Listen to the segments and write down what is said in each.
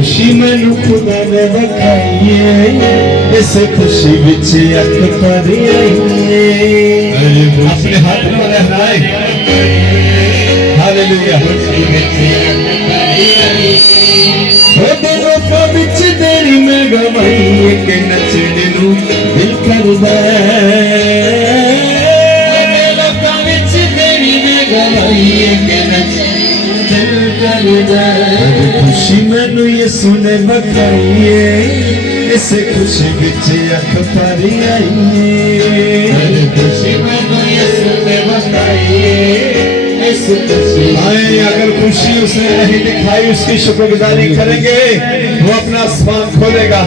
खुशी मैनू खुदा ने वखाई इस खुशी विच अख भर आई अपने हाथ में लहराए हालेलुया लोकां विच तेरी मैं गवाई के नचने नू दिल करदा लोकां विच तेरी मैं गवाई के नचने दिल करदा खुशी मैनू यसू ने वखाई इस खुशी विच अख भर आई खुशी मैनू यसू ने वखाई इस खुशी आए अगर खुशी उसने नहीं दिखाई उसकी शुक्रगुजारी करेंगे वो अपना आसमान खोलेगा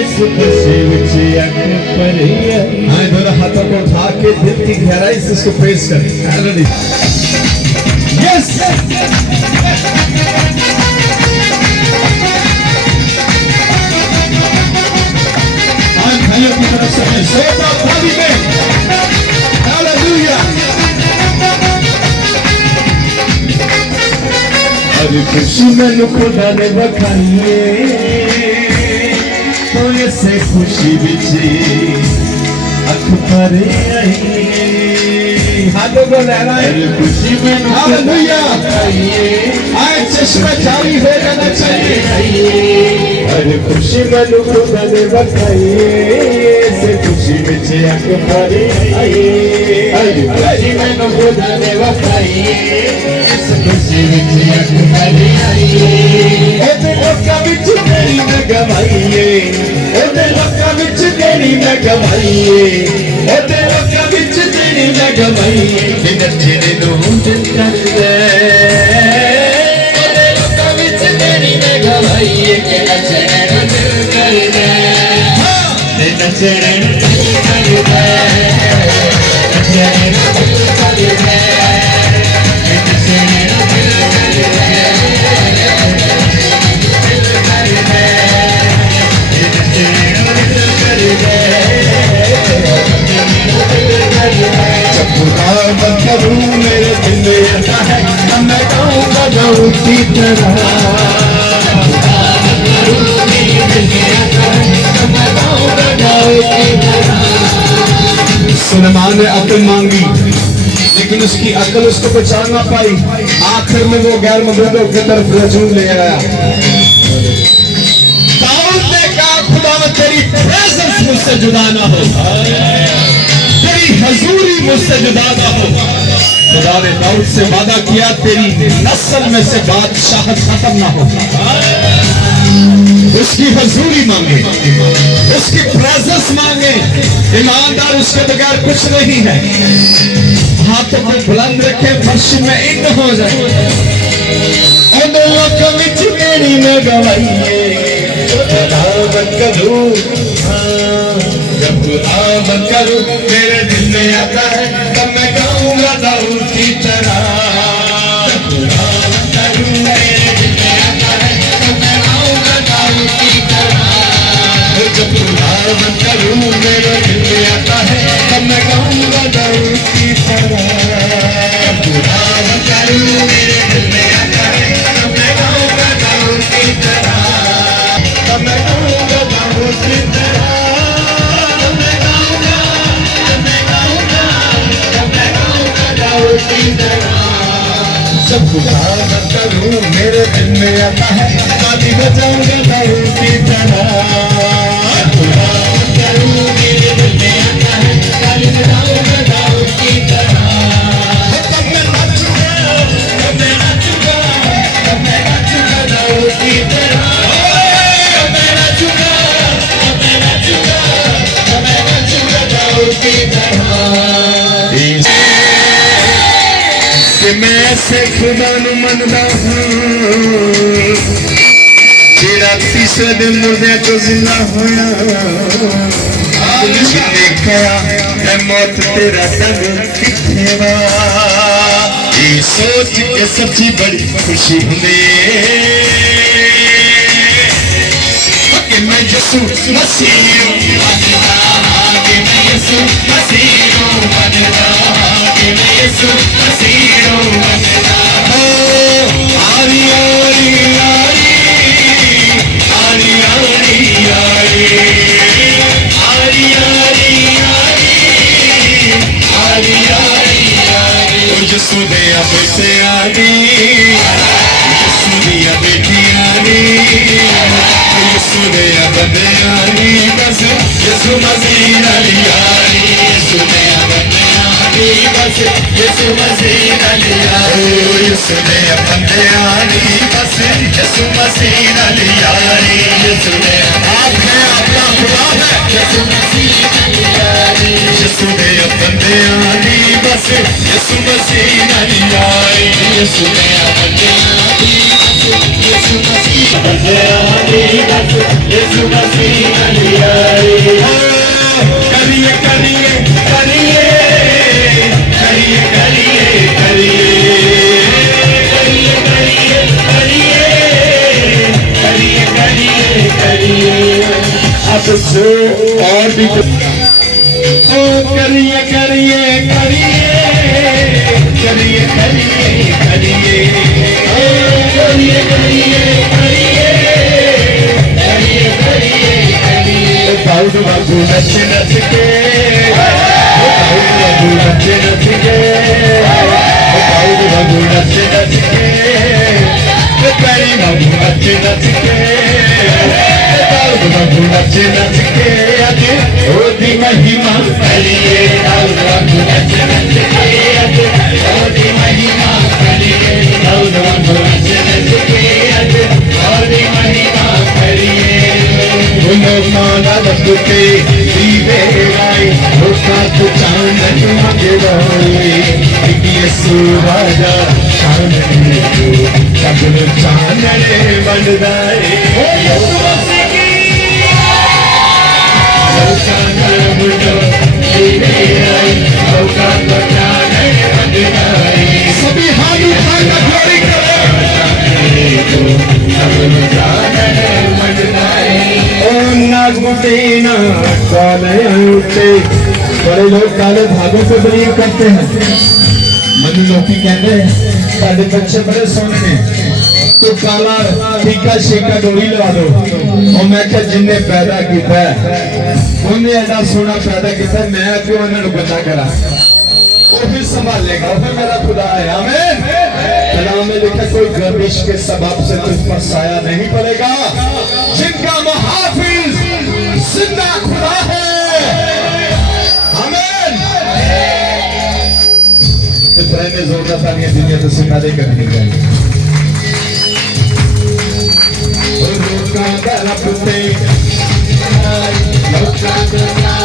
इस खुशी विच अख भर आई आए दोनों हाथों को उठा के दिल की गहराई से उसको प्रेज करें हालेलुया यस भाइयों की तरफ से सोता थाली में हालेलुया अरे खुशी मैनू खुदा ने वखाई तो ऐसे खुशी विच अख भर आई हाथों को लहराए खुशी मैनू हालेलुया आए चश्मा जारी हो जाना चाहिए अरे खुशी मैनू खुदा ने वखाई से खुशी विच अख भर आई अरे खुशी मैनू खुदा ने वखाई इस खुशी विच अख भर आई ओदे लोकां विच तेरी मैं गवाई ओदे लोकां विच तेरी मैं गवाई ओदे लोकां विच तेरी मैं गवाई नचने नू दिल करदा ओदे लोकां विच तेरी मैं गवाई के नचने नू दिल करदा नचने नू दिल करदा नचने नू दिल करदा मेरे दिल में आता है मैं गाऊंगा गाऊं की तरह सुलेमान ने अकल मांगी लेकिन उसकी अकल उसको बचा ना पाई आखिर में वो गैर मगरूरों की तरफ रजू ले आया दाऊद ने कहा खुदा तेरी प्रेजेंस मुझसे जुदा ना हो तेरी हजूरी मुझसे जुदा ना हो खुदा ने दाऊद से वादा किया तेरी नस्ल में से बादशाहत खत्म ना हो उसकी हजूरी मांगे उसकी प्रेजेंस मांगे ईमानदार उसके बगैर कुछ नहीं है हाथों को बुलंद रखे फर्श में इन हो जाए मैं गवाई करूं जब करूं मेरे दिल में आता है तब मैं गाऊंगा दाऊद की तरह करूं मेरे दिल में आता है तब मैं गाऊंगा दाऊद की तरह करूं मेरे दिल में आता है तब मैं गाऊंगा दाऊद की तरह तब मैं गाऊंगा दाऊद की तरह तब मैं गाऊंगा दाऊद की तरह जब खुदा करूं मेरे दिल में आता है ताली बजाऊंगा दाऊद की तरह मैं ऐसे खुदा नू मनदा हूं जेड़ा तीसरे दिन मुर्दे तो जिंदा होया देखा मैं मौत तेरा दम किथे वा ये सोच के सच्ची बड़ी खुशी हुंदी कि मैं यसू मसीह बनदा कि मैं यसू मसीह बनदा कि मैं यसू मसीह बनदा ओ आरी आरी आरी और भी करिए करिए करिए करिए करिए करिए करिए करिए करिए करिए करिए दाऊद बाबू नच नच के दाऊद बाबू नच नच के दाऊद बाबू नच नच के करी बाबू नच नच के दाऊद बाबू नच नच के आज ओदी महिमा करिए दाऊद बाबू नच नच के आज ओदी महिमा करिए दाऊद बाबू नच नच के आज ओदी महिमा करिए बोलो माना बसते दीवे गाए होता तो चांद चमके रोए यीशु राजा चांदनी को कबल चांदने बनदाए ओ यीशु मसीह की लौका बुझो दीवे गाए लौका तो चांदने बनदाए सभी हाथ उठाकर ग्लोरी करो चांदने को कबल चांदने बनदाए नागुटेना काले उठे बड़े लोग काले धागों पे बिलीव करते हैं मनु लोग कहते हैं साढ़े बच्चे बड़े सोने ने तो काला टीका शेका डोरी लगा दो और मैं क्या जिन्ने पैदा किया उन्हें ऐसा सोना पैदा किया मैं क्यों उन्हें बचा करा वो भी संभालेगा वो भी मेरा खुदा है आमीन कलाम में लिखा कोई गर्दिश के सबब से तुझ पर साया नहीं पड़ेगा जिनका मुहाफिज जिंदा खुदा है आमीन इतना में जरूरत नहीं है दुनिया तो सिखाने करने का रोका गला पुते लोका गला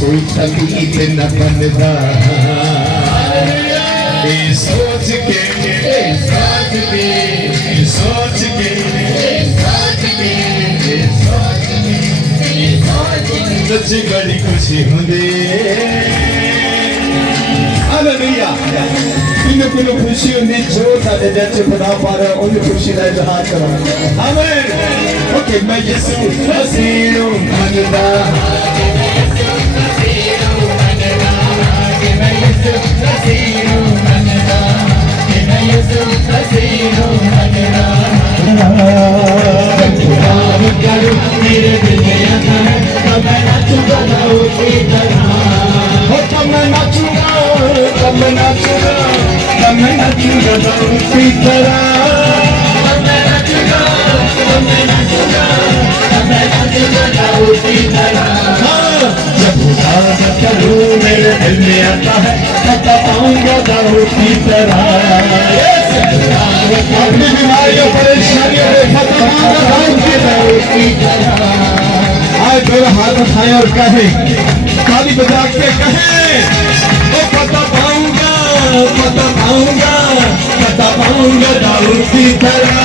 कोई तकलीफ न बनता सोच के सोच के सोच के सच्ची बड़ी खुशी होंदे हालेलुया इन को खुशी होंदी जो तारे जच खुदा पर उन खुशी का इजहार करो आमीन ओके मैं यीशु मसीह हूं मनदा मेरे दिल में आता है तब मैं नाचूंगा उसी तरह हो तब मैं नाचूंगा तब मैं नाचूंगा तब मैं नाचूंगा उसी तरह तब मैं नाचूंगा तब मैं नाचूंगा तब मैं नाचूंगा उसी तरह जब खुदा करूं मेरे दिल में आता है तब पाऊंगा उसी तरह अपनी बीमारियों परेशानियों में खत्म उसी तरह आज मेरा हाथ उठाए और कहे ताली बजा के कहे ओ पता पाऊंगा दाऊद की तरह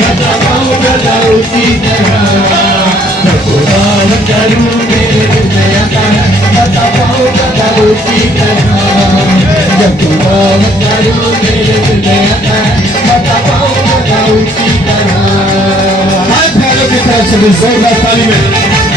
पता पाऊंगा दाऊद की तरह खुदा करूं मेरे दिल में आता है पता पाऊंगा दाऊद की तरह जब खुदा करूं मेरे दिल में आता है पता पाऊंगा दाऊद की तरह सकते जोरदार ताली में।